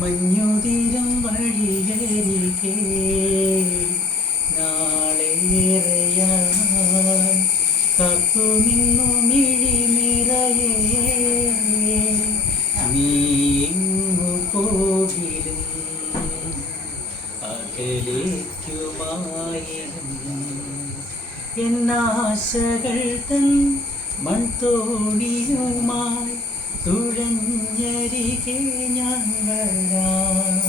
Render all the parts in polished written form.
മഞ്ഞുതിരം വഴിയരികെ നാളേറെയായി കാത്തു നിന്നു മിഴി നിറയെ നീ എങ്ങു പോകിലും അകലേക്കുമായിരും എന്നാശകൾ തൻ മൺതോണിയുമായി തുഴഞ്ഞരികെ ഞാൻ വരാം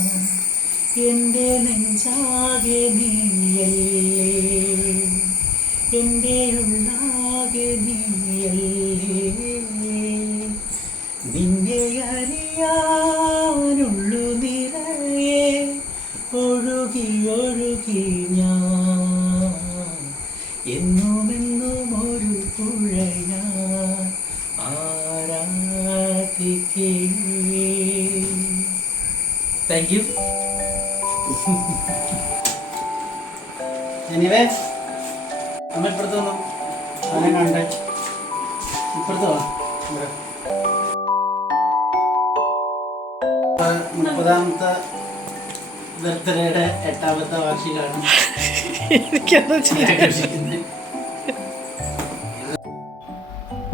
എൻ്റെ നെഞ്ചാകെ നീയല്ലേ എൻ്റെ ഉള്ളാകെ നീയല്ലേ നിന്നെ അറിയാനുള്ളു നിറയെ ഒഴുകി ഒഴുകി ഞാൻ എന്നുമെന്നും ഒരു പുഴയാ ആരാധിക്കേ. Thank you. എനിവേ അമ്മ ഇപ്പുറത്ത് വന്നു അവനെ കണ്ടേ ഇപ്പുറത്ത് വാ. 30ാമത്തെ ബർത്ത്ഡേയുടെ 8ാമത്തെ വാർഷികമാണ്.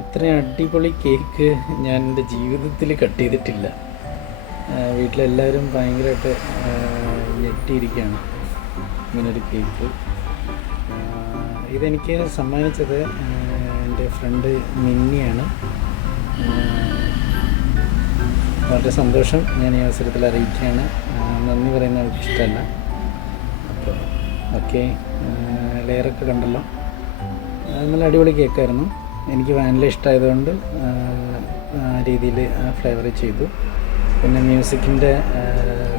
ഇത്രയും അടിപൊളി കേക്ക് ഞാൻ എൻ്റെ ജീവിതത്തിൽ കട്ട് ചെയ്തിട്ടില്ല. വീട്ടിലെല്ലാവരും ഭയങ്കരമായിട്ട് ഞെട്ടിയിരിക്കുകയാണ് ഇങ്ങനൊരു കേക്ക്. ഇതെനിക്ക് സമ്മാനിച്ചത് എൻ്റെ ഫ്രണ്ട് മിന്നിയാണ്. വളരെ സന്തോഷം ഞാൻ ഈ അവസരത്തിൽ അറിയിക്കുകയാണ്. നന്ദി പറയുന്ന ആൾക്ക് ഇഷ്ടമല്ല. അപ്പോൾ ഓക്കെ, ലെയറൊക്കെ കണ്ടല്ലോ. നല്ല അടിപൊളി കേക്കായിരുന്നു. എനിക്ക് വാനില ഇഷ്ടമായതുകൊണ്ട് ആ രീതിയിൽ ആ ഫ്ലേവർ ചെയ്തു. പിന്നെ മ്യൂസിക്കിൻ്റെ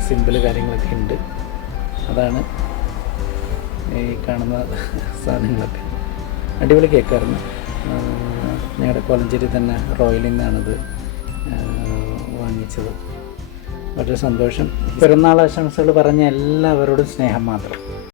സിമ്പിൾ കാര്യങ്ങളൊക്കെ ഉണ്ട്. അതാണ് ഈ കാണുന്ന സാധനങ്ങളൊക്കെ. അടിപൊളി കേക്കായിരുന്നു. ഞങ്ങളുടെ കോലഞ്ചേരി തന്നെ റോയലിൽ നിന്നാണിത് വാങ്ങിച്ചത്. വളരെ സന്തോഷം. പിറന്നാൾ ആശംസകൾ പറഞ്ഞ എല്ലാവരോടും സ്നേഹം മാത്രം.